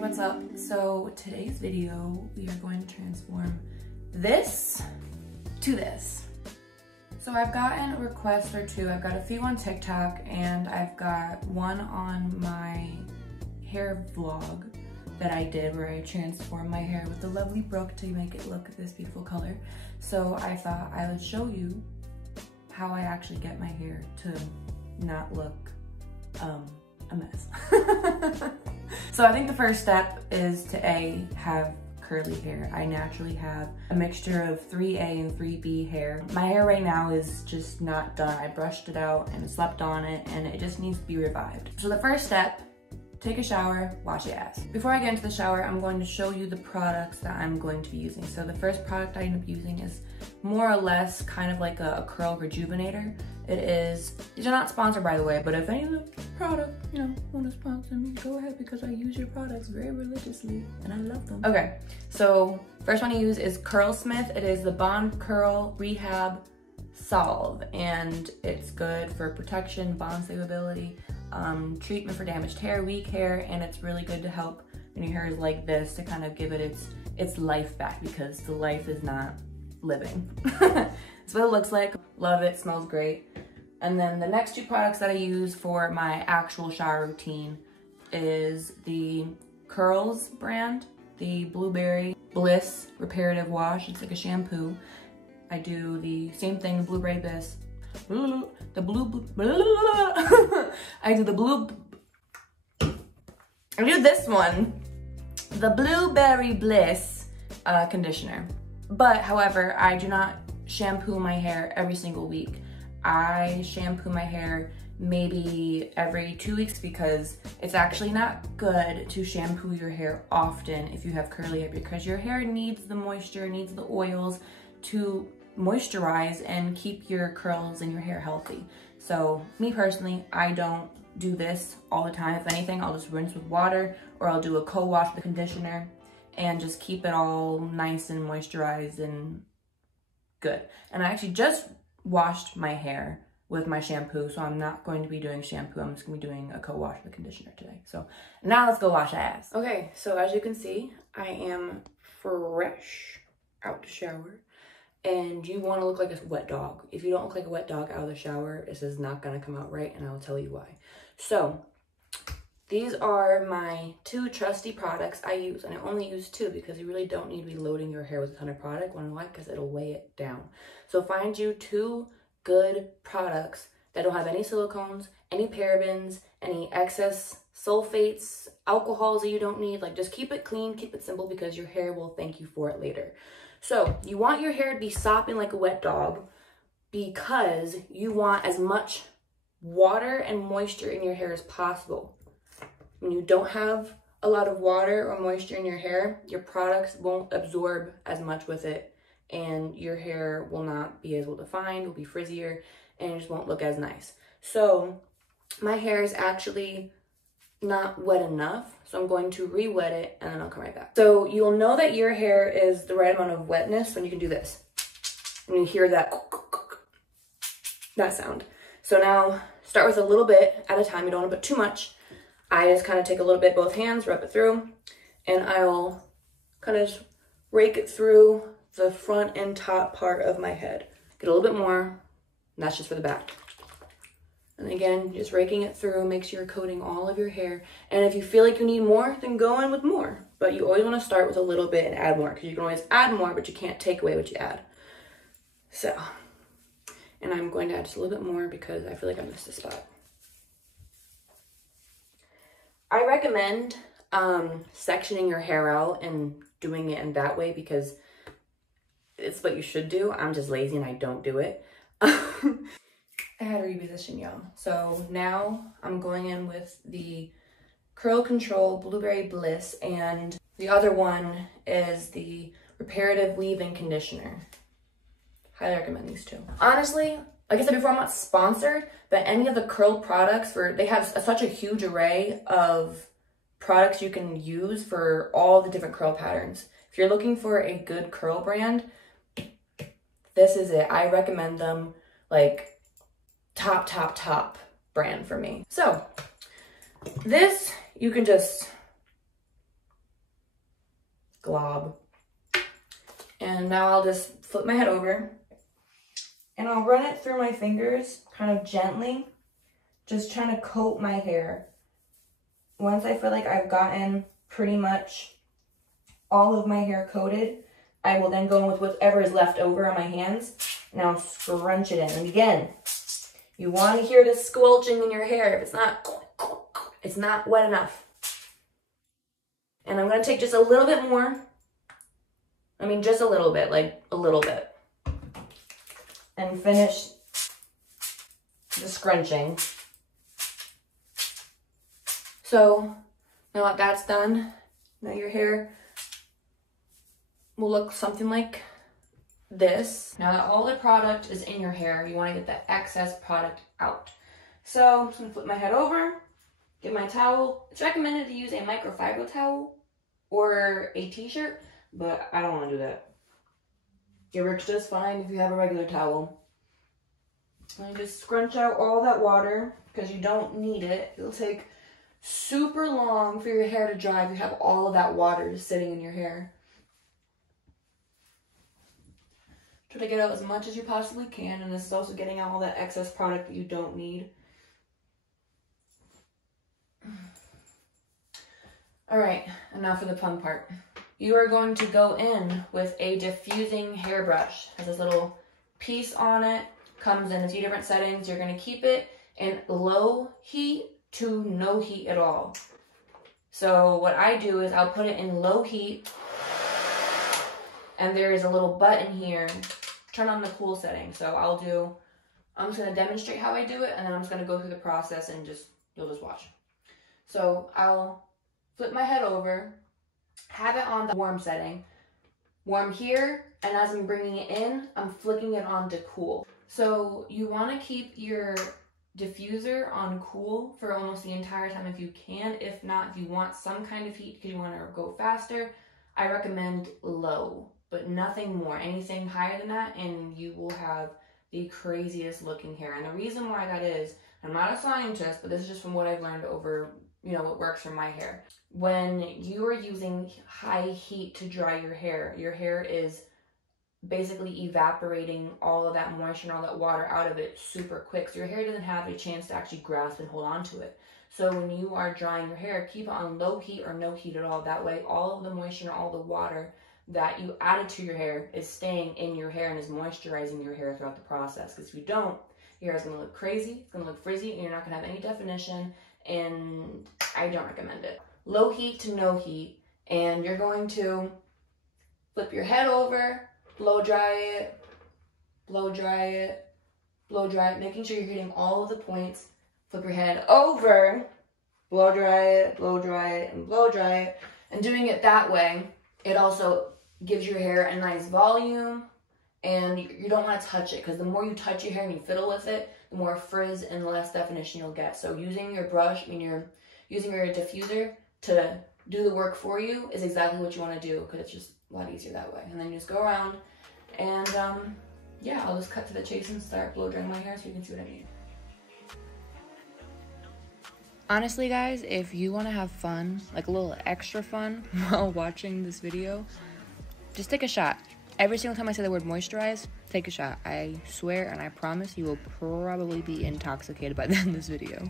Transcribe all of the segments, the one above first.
what's up? So today's video, we are going to transform this to this. So I've gotten a request or two. I've got a few on TikTok and I've got one on my hair vlog that I did where I transformed my hair with the lovely Brooke to make it look this beautiful color. So I thought I would show you how I actually get my hair to not look a mess. So I think the first step is to have curly hair. I naturally have a mixture of 3A and 3B hair. My hair right now is just not done. I brushed it out and slept on it and it just needs to be revived. So the first step, take a shower, wash your ass. Before I get into the shower, I'm going to show you the products that I'm going to be using. So the first product I end up using is more or less kind of like a curl rejuvenator. It is, these are not sponsored by the way, but if any of the product, want to sponsor me, go ahead because I use your products very religiously and I love them. Okay, so first one I use is Curlsmith. It is the Bond Curl Rehab Salve and it's good for protection, bond stability, treatment for damaged hair, weak hair, and it's really good to help when your hair is like this to kind of give it its life back because the life is not living. That's what it looks like. Love it, smells great. And then the next two products that I use for my actual shower routine is the Curls brand, the Blueberry Bliss Reparative Wash. It's like a shampoo. I do the same thing, the Blueberry Bliss. I do this one, the Blueberry Bliss conditioner. But however, I do not shampoo my hair every single week. I shampoo my hair maybe every 2 weeks because it's actually not good to shampoo your hair often if you have curly hair because your hair needs the moisture, needs the oils to moisturize and keep your curls and your hair healthy. So me personally, I don't do this all the time. If anything, I'll just rinse with water or I'll do a co-wash with the conditioner and just keep it all nice and moisturized and good. And I actually just washed my hair with my shampoo, so I'm not going to be doing shampoo. I'm just gonna be doing a co-wash with conditioner today. So now let's go wash our ass. Okay, so as you can see, I am fresh out the shower. And you want to look like a wet dog. If you don't look like a wet dog out of the shower, this is not going to come out right, and I will tell you why. So, these are my two trusty products I use, and I only use two because you really don't need to be loading your hair with a ton of product. Wanna know why? Because it'll weigh it down. So find you two good products that don't have any silicones, any parabens, any excess sulfates, alcohols that you don't need. Like, just keep it clean, keep it simple, because your hair will thank you for it later. So you want your hair to be sopping like a wet dog because you want as much water and moisture in your hair as possible. When you don't have a lot of water or moisture in your hair, your products won't absorb as much with it and your hair will not be as well defined, will be frizzier, and it just won't look as nice. So my hair is actually not wet enough, so I'm going to re-wet it and then I'll come right back. So you'll know that your hair is the right amount of wetness when you can do this. And you hear that sound. So now start with a little bit at a time. You don't want to put too much. I just kind of take a little bit, both hands, rub it through, and I'll kind of rake it through the front and top part of my head. Get a little bit more, and that's just for the back. And again, just raking it through, make sure you're coating all of your hair. And if you feel like you need more, then go in with more. But you always want to start with a little bit and add more, because you can always add more, but you can't take away what you add. So, and I'm going to add just a little bit more because I feel like I missed a spot. I recommend sectioning your hair out and doing it in that way because it's what you should do. I'm just lazy and I don't do it. I had to reposition, y'all. So now I'm going in with the Curl Control Blueberry Bliss, and the other one is the Reparative Leave-In Conditioner. Highly recommend these two. Honestly, like I said before, I'm not sponsored, but any of the curl products, they have such a huge array of products you can use for all the different curl patterns. If you're looking for a good curl brand, this is it. I recommend them, like, top brand for me. So this, you can just glob. And now I'll just flip my head over and I'll run it through my fingers kind of gently, just trying to coat my hair. Once I feel like I've gotten pretty much all of my hair coated, I will then go in with whatever is left over on my hands and I'll scrunch it in. And again, you want to hear the squelching in your hair. If it's not wet enough. And I'm going to take just a little bit more. I mean, just a little bit, like a little bit. And finish the scrunching. So, now that that's done, now your hair will look something like this. Now that all the product is in your hair, you want to get the excess product out. So, I'm just going to flip my head over, get my towel. It's recommended to use a microfiber towel or a t-shirt, but I don't want to do that. It works just fine if you have a regular towel. And just scrunch out all that water because you don't need it. It'll take super long for your hair to dry if you have all of that water just sitting in your hair. Try to get out as much as you possibly can, and this is also getting out all that excess product that you don't need. Alright, and now for the fun part. You are going to go in with a diffusing hairbrush. It has this little piece on it, comes in a few different settings. You're going to keep it in low heat to no heat at all. So what I do is I'll put it in low heat, and there is a little button here, turn on the cool setting. So I'm just going to demonstrate how I do it, and then I'm just going to go through the process and you'll just watch. So I'll flip my head over, have it on the warm setting, warm here, and as I'm bringing it in, I'm flicking it on to cool. So you want to keep your diffuser on cool for almost the entire time if you can. If not, if you want some kind of heat because you want to go faster, I recommend low, but nothing more. Anything higher than that and you will have the craziest looking hair. And the reason why that is, I'm not a scientist, but this is just from what I've learned over, what works for my hair. When you are using high heat to dry your hair is basically evaporating all of that moisture and all that water out of it super quick. So your hair doesn't have a chance to actually grasp and hold on to it. So when you are drying your hair, keep it on low heat or no heat at all. That way all of the moisture and all the water that you added to your hair is staying in your hair and is moisturizing your hair throughout the process. Because if you don't, your hair is going to look crazy, it's going to look frizzy, and you're not going to have any definition, and I don't recommend it. Low heat to no heat, and you're going to flip your head over, blow dry it, blow dry it, blow dry it, making sure you're hitting all of the points. Flip your head over, blow dry it, and blow dry it. And doing it that way, it also gives your hair a nice volume, and you don't want to touch it because the more you touch your hair and you fiddle with it, the more frizz and less definition you'll get. So using your brush, you're using your diffuser to do the work for you is exactly what you want to do because it's just a lot easier that way. And then you just go around and yeah, I'll just cut to the chase and start blow drying my hair so you can see what I mean. Honestly guys, if you want to have fun, like a little extra fun while watching this video, just take a shot. Every single time I say the word moisturize, take a shot. I swear and I promise you will probably be intoxicated by the end of this video.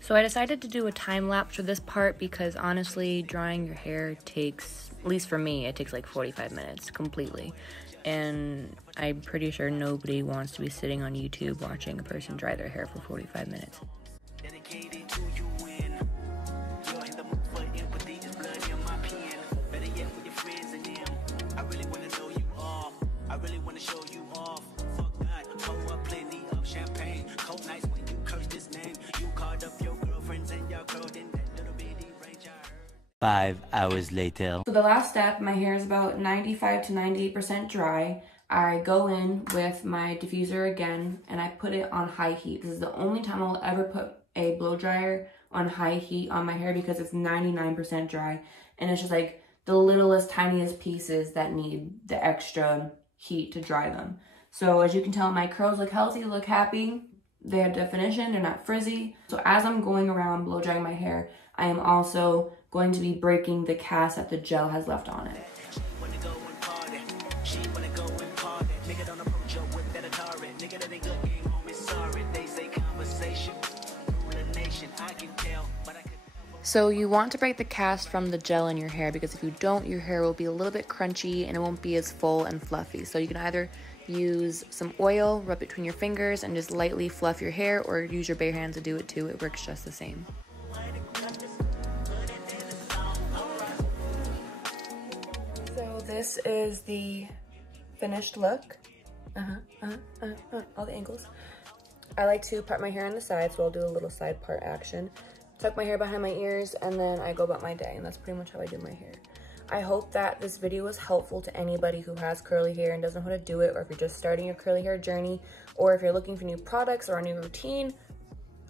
So I decided to do a time lapse for this part because honestly, drying your hair takes, at least for me, it takes like 45 minutes completely. And I'm pretty sure nobody wants to be sitting on YouTube watching a person dry their hair for 45 minutes. Five hours later. So the last step, my hair is about 95 to 98% dry. I go in with my diffuser again and I put it on high heat. This is the only time I'll ever put a blow dryer on high heat on my hair because it's 99% dry. And it's just like the littlest, tiniest pieces that need the extra heat to dry them. So as you can tell, my curls look healthy, look happy. They have definition, they're not frizzy. So as I'm going around blow drying my hair, I am also going to be breaking the cast that the gel has left on it. So you want to break the cast from the gel in your hair, because if you don't, your hair will be a little bit crunchy and it won't be as full and fluffy. So you can either use some oil, rub it between your fingers, and just lightly fluff your hair, or use your bare hands to do it too. It works just the same. So this is the finished look. All the angles. I like to part my hair on the side, so I'll do a little side part action. Tuck my hair behind my ears, and then I go about my day, and that's pretty much how I do my hair. I hope that this video was helpful to anybody who has curly hair and doesn't know how to do it, or if you're just starting your curly hair journey, or if you're looking for new products or a new routine.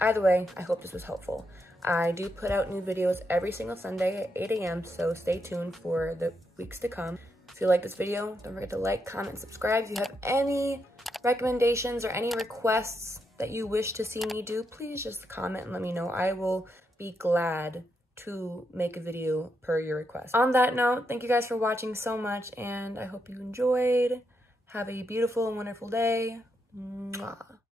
Either way, I hope this was helpful. I do put out new videos every single Sunday at 8 a.m., so stay tuned for the weeks to come. If you like this video, don't forget to like, comment, and subscribe. If you have any recommendations or any requests that you wish to see me do, please just comment and let me know. I will be glad to make a video per your request. On that note, thank you guys for watching so much, and I hope you enjoyed. Have a beautiful and wonderful day. Mwah.